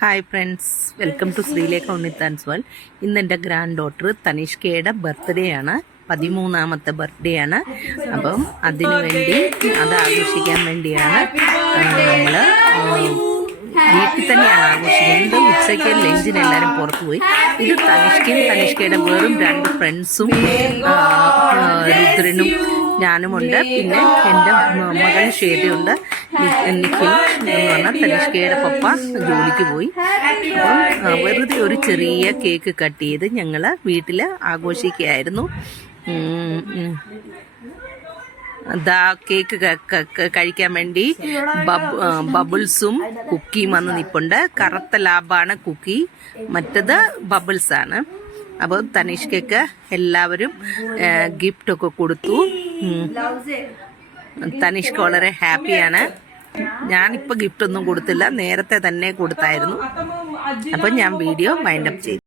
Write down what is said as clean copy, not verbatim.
Hi friends, welcome to Sreelekha Unnithan's world. ഇന്ന് എൻ്റെ grand daughter തനിഷ്കയുടെ birthday ആണ്, 13ാമത്തെ ബർത്ത്ഡേ ആണ്. അപ്പം അതിനു വേണ്ടി അത് ആഘോഷിക്കാൻ വേണ്ടിയാണ് നമ്മൾ വീട്ടിൽ തന്നെയാണ് ആഘോഷിക്കുന്നത്. ഉച്ചയ്ക്ക് ലഞ്ചിന് എല്ലാവരും പുറത്തു പോയി. ഇത് തനിഷ്കയുടെ വേറും 2 ഫ്രണ്ട്സും രുദ്രനും ഞാനുമുണ്ട്. പിന്നെ എൻ്റെ മകൾ ശ്വേതയുണ്ട്. നിഖിൽ എന്ന് പറഞ്ഞാൽ തനിഷ്കയുടെ പപ്പ ജോലിക്ക് പോയി. അപ്പം വെറുതെ ഒരു ചെറിയ കേക്ക് കട്ട് ചെയ്ത് ഞങ്ങൾ വീട്ടിൽ ആഘോഷിക്കുകയായിരുന്നു. കേക്ക് കഴിക്കാൻ വേണ്ടി ബബിൾസും കുക്കിയും വന്ന് നിൽപ്പുണ്ട്. കറുത്ത ലാബാണ് കുക്കി, മറ്റത് ബബിൾസാണ്. അപ്പോൾ തനിഷ്കയ്ക്ക് എല്ലാവരും ഗിഫ്റ്റൊക്കെ കൊടുത്തു. തനിഷ്ക വളരെ ഹാപ്പിയാണ്. ഞാനിപ്പോൾ ഗിഫ്റ്റൊന്നും കൊടുത്തില്ല, നേരത്തെ തന്നെ കൊടുത്തായിരുന്നു. അപ്പം ഞാൻ വീഡിയോ വൈൻഡപ്പ് ചെയ്തു.